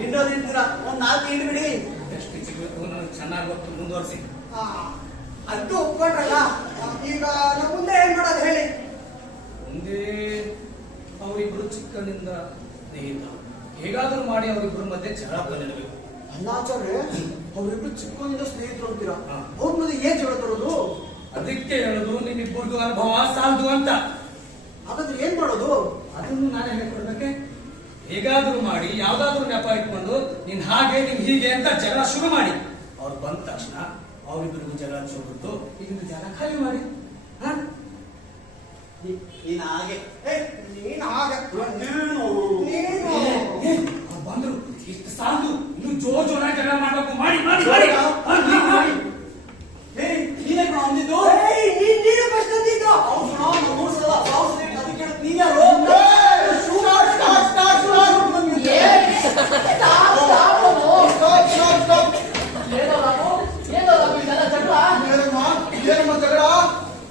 ಹಿಂಡೋದಿದ್ದೀರಾ ಒಂದ್ 4 ಹಿಂಡ್ ಬಿಡಿ. ಎಷ್ಟು ಸಿಗಬೇಕು ನನಗೆ ಚೆನ್ನಾಗಿ ಗೊತ್ತು, ಮುಂದುವರಿಸಿ. ಅಂತೂ ಒಪ್ಕೊಂಡ್ರಲ್ಲ, ಈಗ ನಾವು ಮುಂದೆ ಏನ್ ಮಾಡೋದು ಹೇಳಿ. ಮುಂದೆ ಅವರಿಬ್ರು ಚಿಕ್ಕನಿಂದ ಸ್ನೇಹಿತ, ಹೇಗಾದ್ರೂ ಮಾಡಿ ಅವರಿಬ್ರ ಮಧ್ಯೆ ಜಗಳ ಬಂದಿಡಬೇಕು. ಅಲ್ಲಾಚಾರ್ಯ, ಅವರಿಬ್ರು ಚಿಕ್ಕನಿಂದ ಸ್ನೇಹಿತರು ಅಂತೀರಾ, ಅವ್ರ ಮುಂದೆ ಏನ್ ಜಗಳ ತರೋದು? ಅದಕ್ಕೆ ಹೇಳುದು ನಿಮ್ಮಿಬ್ಬರಿಗೂ ಅನುಭವ ಸಾಲದು ಅಂತ. ಹಾಗಾದ್ರೆ ಏನ್ ಮಾಡೋದು? ಅದನ್ನು ನಾನೇ ಹೇಳ್ಕೊಡ್ಬೇಕೆ? ಹೇಗಾದ್ರೂ ಮಾಡಿ ಯಾವ್ದಾದ್ರು ನೆಪ ಇಟ್ಕೊಂಡು ನೀನ್ ಹಾಗೆ ನೀನ್ ಹೀಗೆ ಅಂತ ಜಗಳ ಶುರು ಮಾಡಿ, ಅವ್ರು ಬಂದ ತಕ್ಷಣ ಅವರಿಬ್ಬರಿಗೂ ಜಗಳ ಶುರುದ್ದು ಇದನ್ನು ಜಗಳ ಖಾಲಿ ಮಾಡಿ. ನೀನ್ ಹಾಗೆ ಬಂದ್ರು ಇಷ್ಟು ಸಾಲದು, ಇನ್ನು ಜೋರಾಗಿ ಜಗಳ ಮಾಡ್ಬೇಕು. ಮಾಡಿ ಮಾಡಿ ಮಾಡಿ ನೀನೇ ಅಂದಿದ್ದು, ನೀನು ಫಸ್ಟ್ ಅಂದಿದ್ದು. ಅದಕ್ಕೆ ನೀವ್ಯಾರು?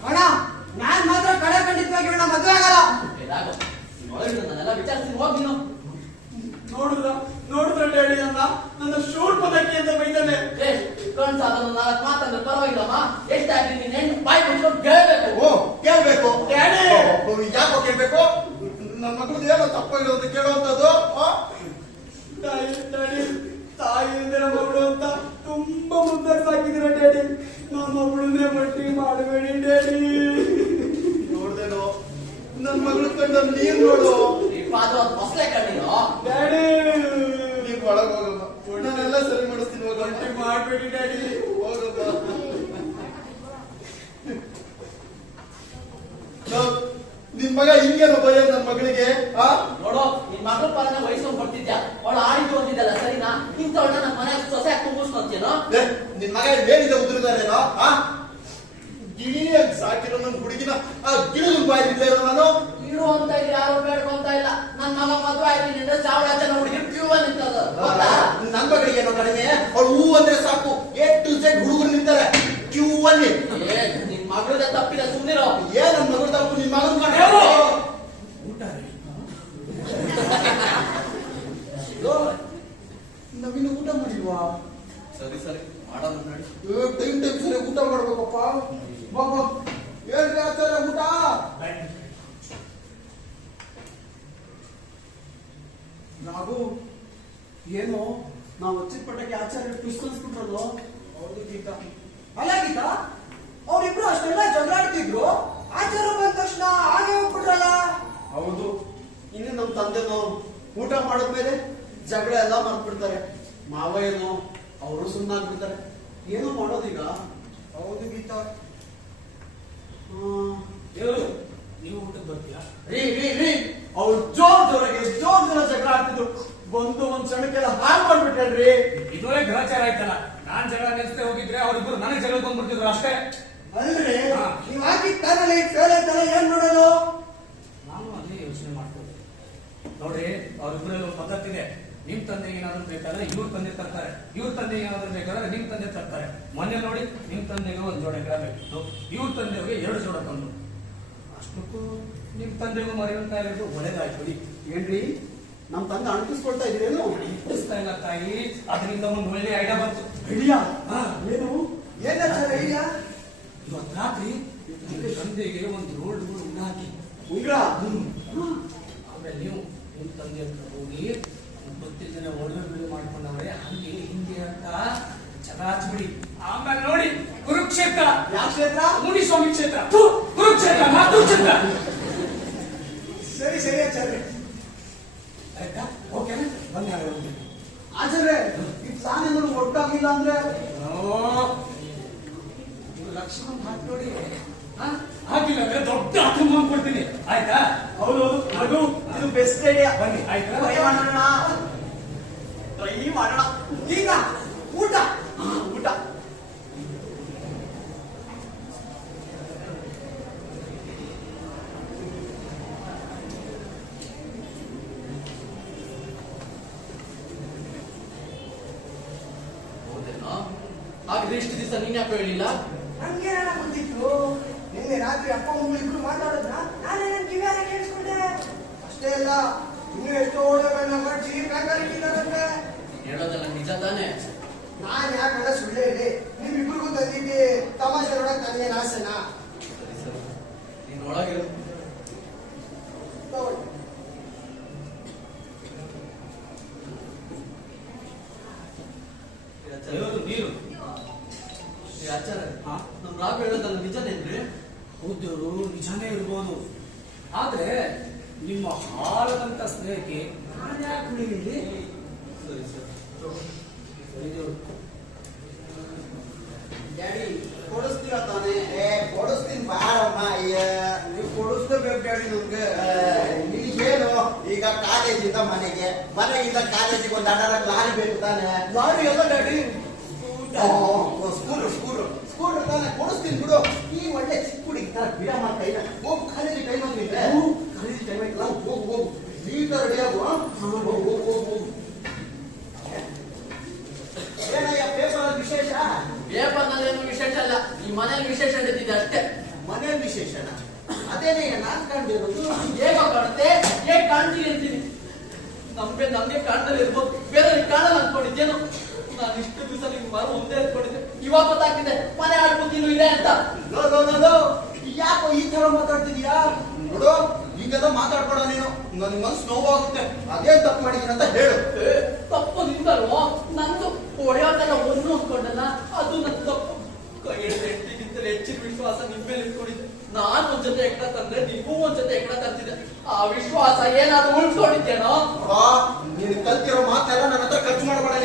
ಅಣ್ಣ, ನಾನ್ ಮಾತ್ರ ಕಡೆ ಖಂಡಿತವಾಗಿ ಮದುವೆ ಆಗಲ್ಲ. ವಿಚಾರಿಸಿ ಹೋಗಿ ನೋಡಿದ್ರ ಡ್ಯಾಡಿ ನನ್ನ ಶೂಟ್ ಪದಕ್ಕೆ ಅಂತ ಬೈತಾನೆ. ಕಣ್ಸಾದನ್ನು 4 ಮಾತಂದ್ರೆ ಪರವಾಗಿಲ್ಲಮ್ಮ. ಎಷ್ಟಾಗ್ಲಿ ನೀನ್ ಹೆಣ್ಣು ಬಾಯಿ ಮುಚ್ಕೊಂಡು ಕೇಳ್ಬೇಕು. ಕೇಳ್ಬೇಕು ಡ್ಯಾಡಿ. ಯಾಕೋ ಕೇಳ್ಬೇಕು? ನನ್ನ ಮಗಳದ್ದು ಏನೋ ತಪ್ಪಾಗಿರೋದು ಕೇಳುವಂತದ್ದು. ತಾಯಿ ಇಂದಿರ ಮಗಳು ಅಂತ ತುಂಬಾ ಮುದ್ದಾಗಿ ಸಾಕಿದಿರ ಡ್ಯಾಡಿ. ನನ್ನ ಮಗಳನ್ನೇ ಮಟ್ಟಿ ಮಾಡಬೇಡಿ ಡ್ಯಾಡಿ. ನೋಡ್ದೇನೋ ನನ್ನ ಮಗಳು ಕಂಡ ನೀರ್ ನೋಡು. ಮೊಸಳೆ ಕಣ್ಣಿರೋ ಡ್ಯಾಡಿ, ನೀವ್ ಒಳಗ್ ಹೋಗಮ್ಮ, ನಾನೆಲ್ಲ ಸರಿ ಮಾಡಿಸ್ತೀನಿ. ಗಂಟೆ ಮಾಡಬೇಡಿ ಡ್ಯಾಡಿ. ಹೋಗಮ್ಮ. ನಿನ್ ಮಗ ಹಿಂಗೇನೋ ಭಯ ನನ್ನ ಮಗಳಿಗೆ? ನೋಡೋ, ನಿನ್ ಮಗಳ ಪರನ ವಯಸ್ಸು ಬರ್ತಿದ್ಯಾ, ಅವಳು ಆಡಿದ್ದು ಅಂತಿದ್ದಲ್ಲ ಸರಿನಾ? ಇಂಥವಳ ನಮ್ಮ ಮನೆ ಸೊಸೆ ತುಂಬಿಸ್ಕೊಂತೇನೋ. ನಿನ್ ಮಗ ಏನಿದೆ ಉದುರಿದಾರೇನೋ? ಗಿಳಿಯಾಗಿ ಸಾಕಿರೋ ನನ್ ಹುಡುಗಿನ ಆ ಗಿಳಿನ ಬಾಯಿಲ್ಲ ನಾನು ಇಡು ಅಂತ ಇಲ್ಲಿ ಯಾರು ಬೇಡ್ಕೊಂತ ಇಲ್ಲ. ನನ್ ಮಗ ಮದುವೆ ಆಯ್ತು ಚಾವಳ ಜನ ಹುಡುಗಿ ಕ್ಯೂ ನಿಂತದ. ನನ್ ಮಗಳಿಗೆ ಏನೋ ಕಡಿಮೆ, ಅವ್ಳು ಹೂ ಅಂದ್ರೆ ಸಾಕು A to Z ಹುಡುಗರು ನಿಂತಾರೆ ಕ್ಯೂ ಅಲ್ಲಿ. ನಿನ್ ಮಗಳದ ತಪ್ಪಿಲ್ಲ, ಸುಮ್ಮನಿರೋ. ಏನ್ ನನ್ ಮಗಳು ತಪ್ಪು? ನಿನ್ ಮಗನ್ ಊಟ ನಾವಿನ್ನು ಊಟ ಮಾಡಿಲ್ವಾ? ಸರಿ ಸರಿ ಮಾಡೋಣ ನೋಡಿ. ಟೈಮ್ ಸರಿ ಊಟ ಮಾಡ್ಬೇಕಪ್ಪ. ಬಾಬಾ ಹೇಳ್ರಿ ಆಚಾರ ಊಟ. ರಾಘು, ಏನೋ ನಾವು వచ్చిದ ಪಟ್ಟಕ್ಕೆ ಆಚಾರ್ಯ ಟ್ವಿಸ್ಕನ್ಸ್ಬಿಟ್ರಲ್ಲೋ. ಹೌದು ಗೀತಾ. ಅಲ್ಲ ಗೀತಾ, ಅವ್ರಿಬ್ರು ಅಷ್ಟೆಲ್ಲ ಜಗಳಾಡ್ತಿದ್ರು, ಆಚಾರ್ಯ ಬಂದ ತಕ್ಷಣ ಹಾಗೆ ಹೋಗ್ಬಿಟ್ರಲ್ಲ. ಹೌದು, ಇನ್ನು ನಮ್ ತಂದೆನೋ ಊಟ ಮಾಡಿದ್ಮೇಲೆ ಜಗಳ ಎಲ್ಲ ಮಾಡ್ಬಿಡ್ತಾರೆ. ಮಾವ ಏನೋ ಅವರು ಸುಮ್ಮನಾಗ್ಬಿಡ್ತಾರೆ. ಏನೋ ಮಾಡೋದೀಗ. ಹೌದು ಗೀತಾ. ನೀವು ಊಟಕ್ಕೆ ಬರ್ತೀರಾ? ರೀ ಅವ್ರು ಜೋರಾಗಿ ಜಗಳ ಆಡ್ತಿದ್ರು. ಬಂದು ಒಂದ್ ಕ್ಷಣಕ್ಕೆಲ್ಲ ಹಾಳು ಮಾಡ್ಬಿಟ್ರಿ. ಇದೊಳ್ಳೆ ಗ್ರಹಚಾರ ಆಯ್ತಲ್ಲ. ನಾನ್ ಜಗಳ ನಿಲ್ಸದೆ ಹೋಗಿದ್ರೆ ಅವರಿಬ್ರು ನನಗೆ ಜಗಳ ಬಂದ್ಬಿಡ್ತಿದ್ರು ಅಷ್ಟೇ. ಅಲ್ರಿ, ನೀವ್ ಹಾಕಿ ತಾನಲ್ಲ ಫೇಲ್ ಆಯ್ತಲ್ಲ, ಏನ್ ಮಾಡೋದು? ನಾನು ಅದೇ ಯೋಚನೆ ಮಾಡ್ತೇನೆ. ನೋಡ್ರಿ, ಅವ್ರಿಬ್ರಲ್ಲಿ ಒಂದು ಪದ್ಧತಿ ಇದೆ. ನಿಮ್ ತಂದೆಗೆ ಏನಾದ್ರು ಬೇಕಾದ್ರೆ ಇವ್ರ ತಂದೆ ತರ್ತಾರೆ, ಇವ್ರ ತಂದೆಗೆ ಏನಾದ್ರು ಬೇಕಾದ್ರೆ ನಿಮ್ ತಂದೆ ತರ್ತಾರೆ. ಮೊನ್ನೆ ನೋಡಿ, ನಿಮ್ ತಂದೆಗೆ 1 ಜೋಡ ಎಕರೆ ಬೇಕಿತ್ತು, ಇವ್ರ ತಂದೆಗೆ 2 ಜೋಡ ತಂದು. ಅಷ್ಟಕ್ಕೂ ನಿಮ್ ತಂದೆಗೂ ಮರೆಯುವಂತ ಇರೋದು ಒಳ್ಳೇದಾಯ್ತು. ಏನ್ರಿ, ನಮ್ ತಂದೆ ಅಣಕಿಸ್ಕೊಳ್ತಾ ಇದ್ರೇನು? ಇಷ್ಟ ಇಲ್ಲ ತಾಯಿ, ಅದರಿಂದ ಒಂದು ಒಳ್ಳೆ ಐಡಿಯಾ ಬಂತು. ಐಡಿಯಾ? ಏನು? ಏನಾಚಾರ ಐಡಿಯಾ? ಇವತ್ತು ರಾತ್ರಿ ತಂದೆಗೆ ಒಂದು ರೋಡ್ ಉಂಡ ಹಾಕಿ ಉಂಗ್ರ. ಆಮೇಲೆ ನೀವು ನಿಮ್ ತಂದೆ ಹತ್ರ ಹೋಗಿ ಗೊತ್ತಿಲ್ಲ ಜನ ಒಡವೆ ಬಿಡು ಮಾಡ್ಕೊಂಡವ್ರೆ ಹಂಗೆ ಹಿಂಗೆ ಅಂತ ಜಗಳ ಹಚ್ಬಿಡಿ. ಆಮೇಲೆ ನೋಡಿ, ಕುರುಕ್ಷೇತ್ರ. ಯಾವ ಕ್ಷೇತ್ರ? ಮುನಿಸ್ವಾಮಿ ಕ್ಷೇತ್ರ. ಕುರುಕ್ಷೇತ್ರ, ಕುರುಕ್ಷೇತ್ರ. ಸರಿ ಆಚಾರ್ಯ. ಆಯ್ತಾ? ಓಕೆನಾ? ಬನ್ನಿ ಆಚಾರ್ಯ, ಈ ಪ್ಲಾನ್ ಏನಾದ್ರು ಒಟ್ಟಾಗಿಲ್ಲ ಅಂದ್ರೆ ಲಕ್ಷ್ಮಣ ಹಾಕಿ ನೋಡಿ. ಹಾಕಿಲ್ಲ ಅಂದ್ರೆ ದೊಡ್ಡ ಅಕ್ರಮ ಕೊಡ್ತೀನಿ. ಆಯ್ತಾ? ಹೌದು, ಅದು ಇದು ಬೆಸ್ಟ್ ಐಡಿಯಾ. ಬನ್ನಿ. ಆಯ್ತಾ? ಟ್ರೈ ಮಾಡೋಣ. ಈಗ ಊಟ. ಹಾಗಿದ್ರೆ ಇಷ್ಟು ದಿವಸ ನೀನ್ ಯಾಕೆ ಹೇಳಿಲ್ಲ? ನಂಗೆ ಗೊತ್ತಿತ್ತು. ನಿನ್ನೆ ರಾತ್ರಿ ಅಪ್ಪ ಅಮ್ಮ ಇಬ್ರು ಮಾತಾಡೋದ್ನ ನಾನೇ ನನ್ ಕಿವಿಯಾಗ ಕೇಳಿಸ್ಕೊಂಡೆ. ಅಷ್ಟೇ ಅಲ್ಲ, ಇನ್ನು ಎಷ್ಟೋ ಓಡೋಗಳನ್ನ ಕಟ್ಟಿ ಬ್ಯಾಂಕಲ್ಲಿ ಇಟ್ಟಿದ್ದಾರಂತೆ. ನಾನು ಯಾಕಂದ್ರೆ ಸುಳ್ಳು ಹೇಳಿ ನಿಮ್ಮಿಬ್ರಿಗೂ ತಂದಿದ್ದಿ ತಮಾಷೆ ನೋಡಕ್ ನನಗೇನು ಆಸೆನಾ? ನೀನ್ ಒಳಗಿರು. ತಗೊಳ್ಳಿ. ಇರೋದು ನೀರು. ಆಚಾರ್ಯ ಹಾ? ನಮ್ ರಾಘು ಹೇಳೋದಲ್ಲ ನಿಜನೇನ್ರಿ? ಹೌದು, ನಿಜಾನೇ ಇರ್ಬೋದು. ಆದ್ರೆ ನಿಮ್ಮ ಹಾಳದಂತ ಸ್ನೇಹಕ್ಕೆ ನಾನು ಯಾಕೆ ಉಳಿಲಿ? ಸರಿ ಸರಿ. ಇದು ಡ್ಯಾಡಿ ಕೊಡಿಸ್ತೀರಾ ತಾನೇ? ಕೊಡಿಸ್ತೀನಿ ಬಾರಮ್ಮ. ನೀವು ಕೊಡಿಸ್ಲೇಬೇಕು ಡ್ಯಾಡಿ ನಮ್ಗೆ. ನಿನಗೇನು ಈಗ ಕಾಲೇಜಿಂದ ಮನೆಯಿಂದ ಕಾಲೇಜಿಗೆ ಒಂದು ಅಡ್ಡ ಲಾರಿ ಬೇಕು ತಾನೆ? ಲಾರಿ ಎಲ್ಲ ಡ್ಯಾಡಿ. ಸ್ಕೂಟರ್ ತಾನೆ ಕೊಡಿಸ್ತೀನಿ ಬಿಡು. ಈ ಒಳ್ಳೆ ಚಿಕ್ಕ ಹುಡುಗಿ ತರ ಬಿಡಮ್ಮ ಕೈನ. ಹೋಗು ಕಾಲೇಜಿಗೆ ಟೈಮ್ ಆಗ್ತಿದೆ. ಕಾಲೇಜಿಗೆ ಟೈಮ್ ಆಯ್ತಲ್ಲ, ಹೋಗು ನೀಟಾಗಿ ರೆಡಿ ಆಗು. ಹೋಗು. ಏನಯ್ಯ ಪೇಪರ್ ವಿಶೇಷ? ಪೇಪರ್ನಲ್ಲಿ ಏನು ವಿಶೇಷ ಅಲ್ಲ, ಈ ಮನೇಲಿ ವಿಶೇಷ ನಡೀತಿದೆ ಅಷ್ಟೇ. ಮನೆ ವಿಶೇಷನ ಅದೇನೇ ನಾನ್ ಕಂಡಿರೋದು. ಹೇಗೋ ಕಾಣುತ್ತೆ, ಹೇಗ್ ಕಾಣ್ತೀನಿ ಅಂತೀನಿ. ನಮ್ಗೆ ಕಾಣ್ದಲ್ಲಿ ಇರ್ಬೋದು, ಬೇರೆ ಕಾಣಲ್ಲ ಅನ್ಕೊಂಡಿದ್ದೇನು. ನಾನು ಇಷ್ಟು ದಿವಸ ನಿಮ್ಗೆ ಮರ ಒಂದೇ ಅನ್ಕೊಂಡಿದ್ದೆ, ಇವಾಗ ಗೊತ್ತಾಗ್ತಿದೆ ಮನೆ ಆಡ್ಬೋದು ಇದೆ ಅಂತ. ಲೋ, ಯಾಕೋ ಈ ತರ ಮಾತಾಡ್ತಿದ್ಯಾ? ನೋಡು, ಈಗೆಲ್ಲ ಮಾತಾಡ್ಬೇಡ ನೀನು. ನನ್ ಮನ್ಸು ನೋವಾಗುತ್ತೆ. ಅದೇನ್ ತಪ್ಪು ಮಾಡಿದೀನಿ ಅಂತ ಹೇಳು. ತಪ್ಪು ನಿಂದಲ್ವೋ, ನಂದು ಹೊಡೆಯೋದೆಲ್ಲ ಒಂದು ಅಂದ್ಕೊಂಡಲ್ಲ, ಅದು ನನ್ನ ತಪ್ಪು. ಕೈ ಹೆಂಡತಿಗಿಂತಲೂ ಹೆಚ್ಚಿನ ವಿಶ್ವಾಸ ನಿಮ್ಮ ಮೇಲೆ ಇಟ್ಕೊಂಡಿದ್ದೆ. ನಾನು ಒಂದ್ ಜೊತೆ ಎಕ್ಕಡ ತಂದ್ರೆ ನೀವು ಒಂದ್ ಜೊತೆ ಎಕ್ಕಡ ತರ್ತಿದ್ದೆ. ಆ ವಿಶ್ವಾಸ ಏನಾದ್ರು ಉಳ್ಸ್ಕೊಂಡಿದ್ದೇನೋ? ನೀನು ಕಲ್ತಿರೋ ಮಾತೆಲ್ಲ ನನ್ನ ಹತ್ರ ಖರ್ಚು ಮಾಡಬೇಡ.